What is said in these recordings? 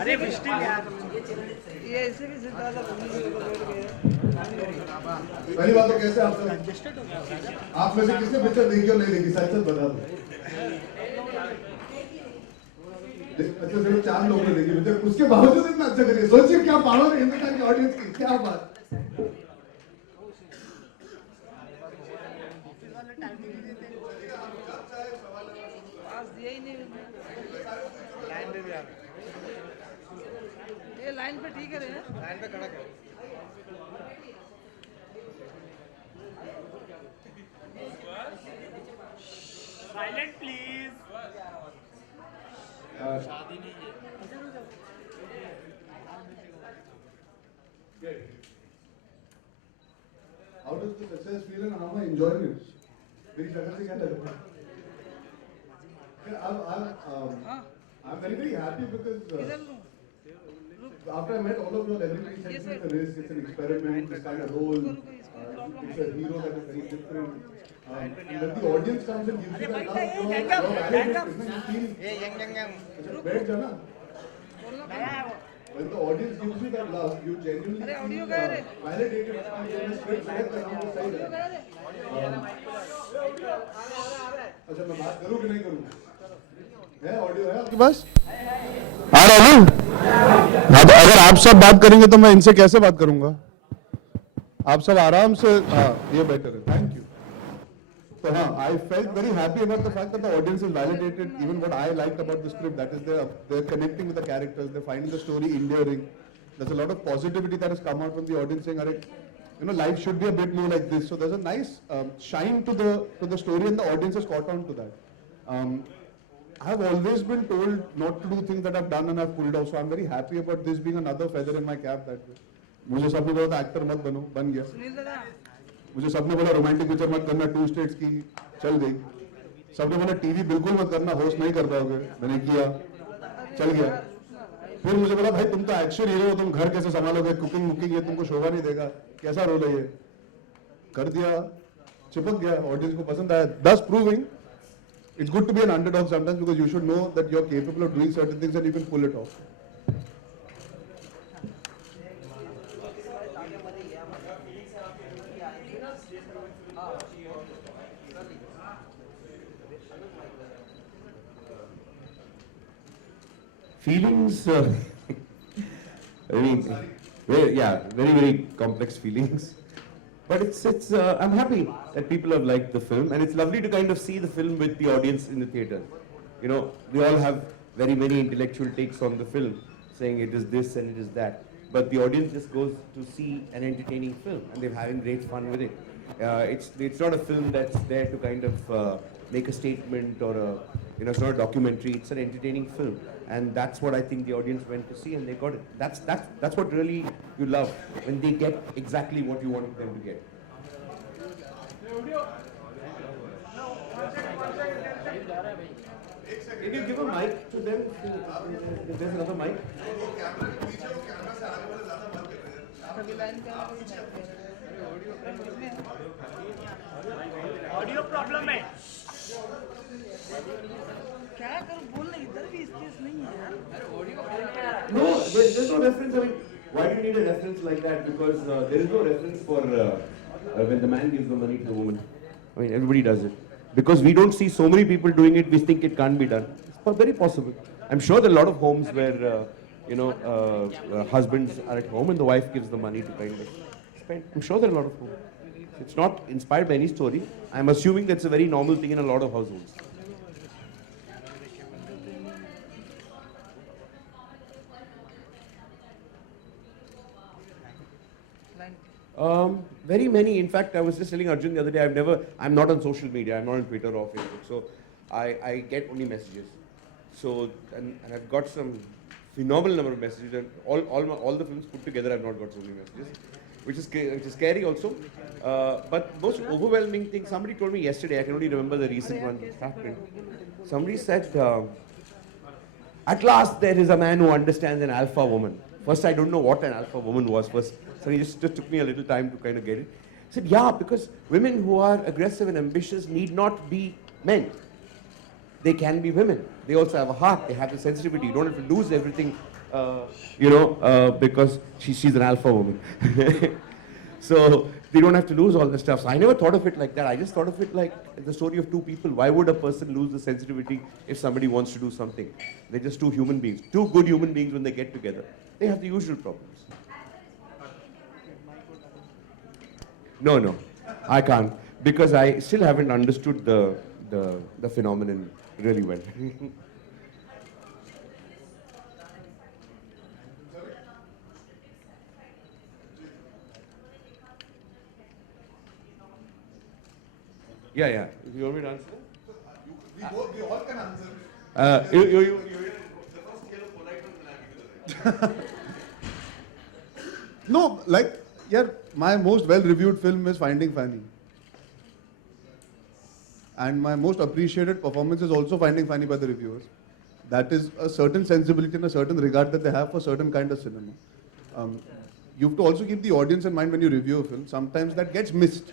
अरे बिस्टिल यार ये ऐसे भी सिद्धार्थ पहली बात तो कैसे आप आप में से किसने पिक्चर देखी और नहीं देखी सच सच बता दो। अच्छा सिर्फ 4 लोगों ने देखी पिक्चर, उसके बावजूद इतना अच्छा करिए। सोचिए क्या पावर है हिंदुस्तान की ऑडियंस की, क्या बात। यही नहीं ये लाइन पे ठीक है रे, लाइन पे कड़क है। Silent please. शादी नहीं है। How does the success feel and how am I enjoying it? मेरी शक्ल से क्या लग रहा है? I'm very happy because after I met all of you, everybody said it's a risk, it's an experiment, this kind of role, it's a hero that is very different. And when the audience comes and gives you that love, you're validated, you feel. बैठ जाना. When the audience gives you that love, you genuinely feel validated. अच्छा मैं बात करूँ कि नहीं करूँ? है ऑडियो है आपके पास? आ रहा है ना? हाँ तो अगर आप सब बात करेंगे तो मैं इनसे कैसे बात करूँगा? आप सब आराम से, हाँ ये बेटर है, thank you. So I felt very happy about the fact that the audience is validated. Even what I liked about the script, that is they're connecting with the characters, they're finding the story endearing. There's a lot of positivity that has come out from the audience saying, life should be a bit more like this. So there's a nice shine to the story, and the audience has caught on to that. I have always been told not to do things that I've done and I've pulled off. So I'm very happy about this being another feather in my cap. That मुझे सबने बोला था actor मत बनो, बन गया। मुझे सबने बोला रोमांटिक पिक्चर मत करना, 2 स्टेट्स की, चल गई। सबने बोला टीवी बिल्कुल मत करना, होस्ट नहीं कर पाओगे, मैंने किया, चल गया। फिर मुझे बोला भाई तुम तो एक्शन हीरो हो, तुम घर कैसे संभालोगे, कुकिंग वुकिंग ये तुमको शोभा नहीं देगा, कैसा रोल है ये, कर दिया, चिपक गया, ऑडियंस को पसंद आया। Thus proving it's good to be an underdog sometimes, because you should know that you're capable of doing certain things and you can pull it off. Feelings, I mean, very complex feelings. But I'm happy that people have liked the film, and it's lovely to kind of see the film with the audience in the theater. You know, we all have very many intellectual takes on the film, saying it is this and it is that. But the audience just goes to see an entertaining film, and they're having great fun with it. It's not a film that's there to kind of make a statement or it's not a documentary. It's an entertaining film, and that's what I think the audience went to see, and they got it. That's what really you love, when they get exactly what you wanted them to get. If you give a mic to them, if there's another mic. Audio problem है। क्या करूं, बोलने इधर भी space नहीं है यार। No, there's no reference. I mean, why do you need a reference like that? Because there is no reference for when the man gives the money to the woman. I mean, everybody does it. Because we don't see so many people doing it, we think it can't be done. It's very possible. I'm sure there are a lot of homes where, husbands are at home and the wife gives the money to kind of spend. I'm sure there are a lot of homes. It's not inspired by any story. I'm assuming that's a very normal thing in a lot of households. Very many. In fact, I was just telling Arjun the other day, I'm not on social media, I'm not on Twitter or Facebook, so I get only messages. So, and I've got some phenomenal number of messages, and all the films put together, I've not got so many messages, which is scary also. But most overwhelming thing, somebody told me yesterday, I can only remember the recent one that happened. Somebody said, at last there is a man who understands an alpha woman. First, I don't know what an alpha woman was. First, so it just took me a little time to kind of get it. I said, yeah, because women who are aggressive and ambitious need not be men. They can be women. They also have a heart. They have a sensitivity. You don't have to lose everything, because she's an alpha woman. So they don't have to lose all the stuff. So I never thought of it like that. I just thought of it like the story of two people. Why would a person lose the sensitivity if somebody wants to do something? They're just two human beings. Two good human beings, when they get together, they have the usual problems. No, I can't, because I still haven't understood the phenomenon really well. Yeah. You want me to answer? We all can answer. You No, like, yeah, my most well-reviewed film is Finding Fanny. And my most appreciated performance is also Finding Fanny by the reviewers. That is a certain sensibility and a certain regard that they have for certain kind of cinema. You have to also keep the audience in mind when you review a film. Sometimes that gets missed.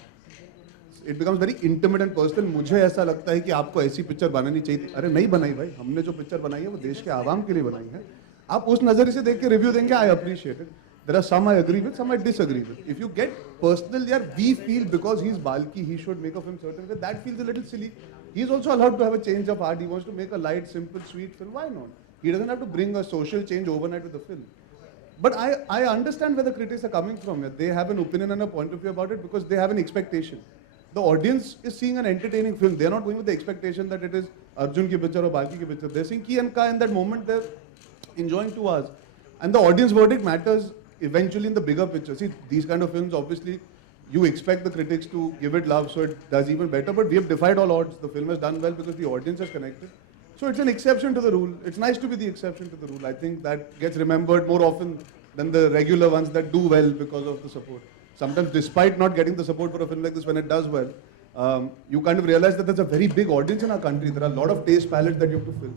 It becomes very intimate and personal. मुझे ऐसा लगता है कि आपको ऐसी picture बनानी चाहिए थी. अरे नहीं बनाई भाई, हमने जो पिक्चर बनाई है वो देश के आवाम के लिए बनाई है. आप उस नजरिए से देख के रिव्यू देंगे, I appreciate it. There are some I agree with, some I disagree with. If you get personal, yeah, we feel because he's Balki, he should make a film certain way. That feels a little silly. He's also allowed to have a change of heart. He wants to make a light, simple, sweet film. Why not? He doesn't have to bring a social change overnight with the film. But I understand where the critics are coming from. They have an opinion and a point of view about it because they have an expectation. The audience is seeing an entertaining film. They're not going with the expectation that it is Arjun ki picture or Balki ki picture. They're seeing Ki and Ka in that moment. They're enjoying 2 hours. And the audience verdict matters eventually in the bigger picture. See, these kind of films, obviously, you expect the critics to give it love, so it does even better. But we have defied all odds. The film has done well because the audience has connected. So it's an exception to the rule. It's nice to be the exception to the rule. I think that gets remembered more often than the regular ones that do well because of the support. Sometimes, despite not getting the support for a film like this, when it does well, you kind of realize that there's a very big audience in our country. There are a lot of taste palettes that you have to fill.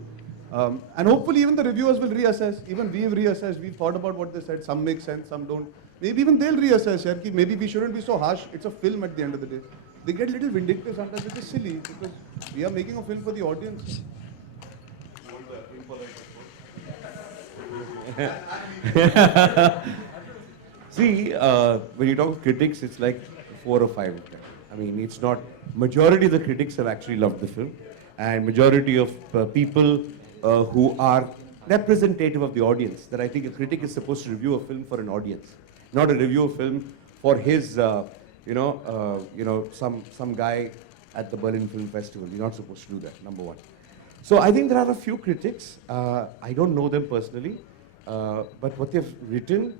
And hopefully even the reviewers will reassess. Even we've reassessed. We've thought about what they said. Some make sense, some don't. Maybe even they'll reassess. Yeah, maybe we shouldn't be so harsh. It's a film at the end of the day. They get a little vindictive sometimes, which is silly because we are making a film for the audience. See, when you talk critics, it's like 4 or 5 of them. I mean, it's not, majority of the critics have actually loved the film, and majority of people who are representative of the audience, that I think a critic is supposed to review a film for an audience, not a review a film for his, some guy at the Berlin Film Festival. You're not supposed to do that, number one. So I think there are a few critics. I don't know them personally, but what they've written,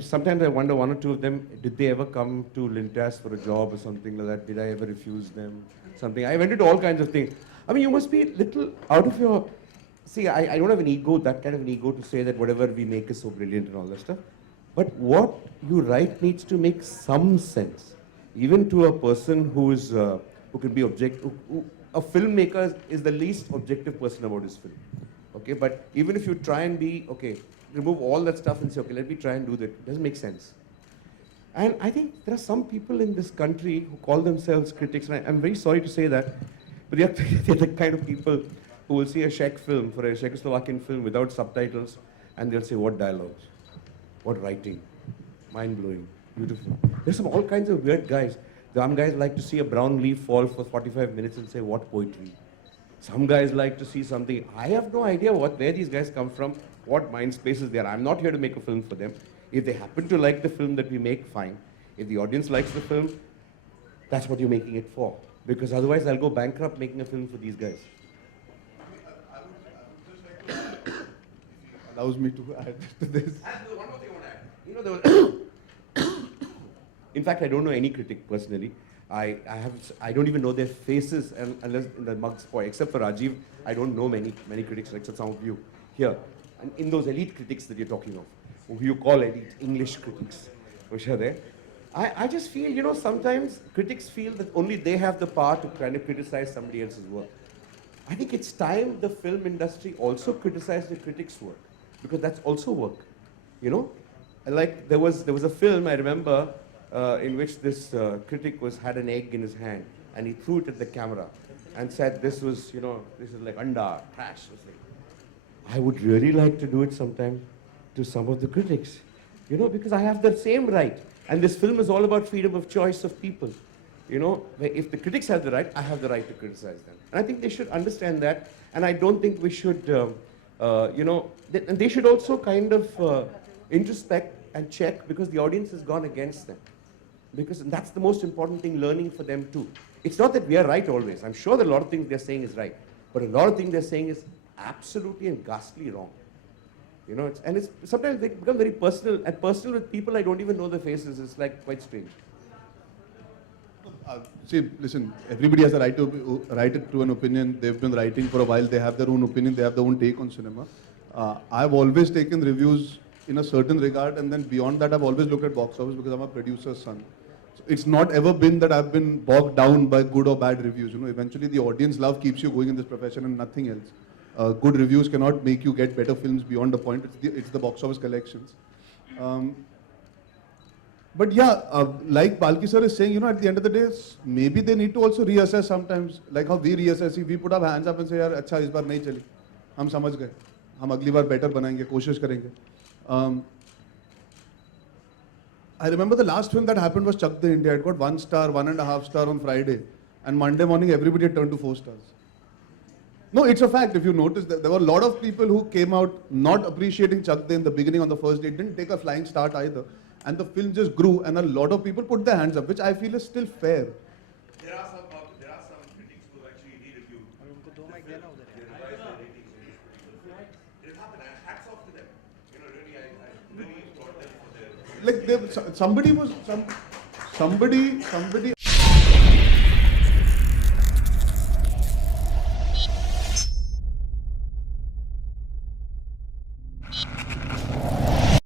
sometimes I wonder, 1 or 2 of them, did they ever come to Lintas for a job or something like that? Did I ever refuse them? Something. I went into all kinds of things. I mean, you must be a little out of your... See, I don't have an ego, that kind of an ego to say that whatever we make is so brilliant and all that stuff. But what you write needs to make some sense. Even to a person who is, who can be objective, a filmmaker is the least objective person about his film. Okay, but even if you try and be, okay, remove all that stuff and say, okay, let me try and do that, it doesn't make sense. And I think there are some people in this country who call themselves critics, and I'm very sorry to say that, but they're the kind of people who will see a Czech film, for a Czechoslovakian film without subtitles, and they'll say, what dialogues, what writing, mind-blowing, beautiful. There's all kinds of weird guys. Some guys like to see a brown leaf fall for 45 minutes and say, what poetry. Some guys like to see something. I have no idea where these guys come from, what mind spaces they are. I'm not here to make a film for them. If they happen to like the film that we make, fine. If the audience likes the film, that's what you're making it for. Because otherwise I'll go bankrupt making a film for these guys. I would just like to, if he allows me to add to this. And one more thing I want to add. You know, there was in fact, I don't know any critic personally. I don't even know their faces unless in the mug's point. Except for Rajiv, I don't know many critics except some of you here. And in those elite critics that you're talking of, who you call elite English critics, which are there, I just feel, you know, sometimes critics feel that only they have the power to kind of criticize somebody else's work. I think it's time the film industry also criticize the critics' work, because that's also work, you know. Like there was a film I remember in which this critic had an egg in his hand and he threw it at the camera and said this was, this is like anda, trash. I was like, I would really like to do it sometime to some of the critics, because I have that same right. And this film is all about freedom of choice of people. If the critics have the right, I have the right to criticize them. And I think they should understand that. And I don't think we should, and they should also kind of introspect and check because the audience has gone against them. Because that's the most important thing, learning for them too. It's not that we are right always. I'm sure that a lot of things they're saying is right. But a lot of things they're saying is absolutely and ghastly wrong. It's sometimes they become very personal, and personal with people I don't even know their faces. It's like quite strange. See, listen, everybody has a right to write to an opinion. They've been writing for a while. They have their own opinion. They have their own take on cinema. I've always taken reviews in a certain regard, and then beyond that, I've always looked at box office because I'm a producer's son. So it's not ever been that I've been bogged down by good or bad reviews. Eventually the audience love keeps you going in this profession and nothing else. Good reviews cannot make you get better films beyond a point. It's the box office collections. But yeah, like Palki sir is saying, at the end of the day, maybe they need to also reassess sometimes. Like how we reassess, we put our hands up and say, yaar, अच्छा इस बार नहीं चली, हम समझ गए, हम अगली बार better बनाएंगे, कोशिश करेंगे. I remember the last film that happened was Chak De India. It got 1 star, 1.5 star on Friday, and Monday morning everybody had turned to 4 stars. No, it's a fact. If you notice, there were a lot of people who came out not appreciating Chak De in the beginning on the first day. It didn't take a flying start either. And the film just grew, and a lot of people put their hands up, which I feel is still fair. There are some critics who actually re-reviewed. They revised their ratings. It happened. Hats off to them. Really, I really applaud them for their. Like somebody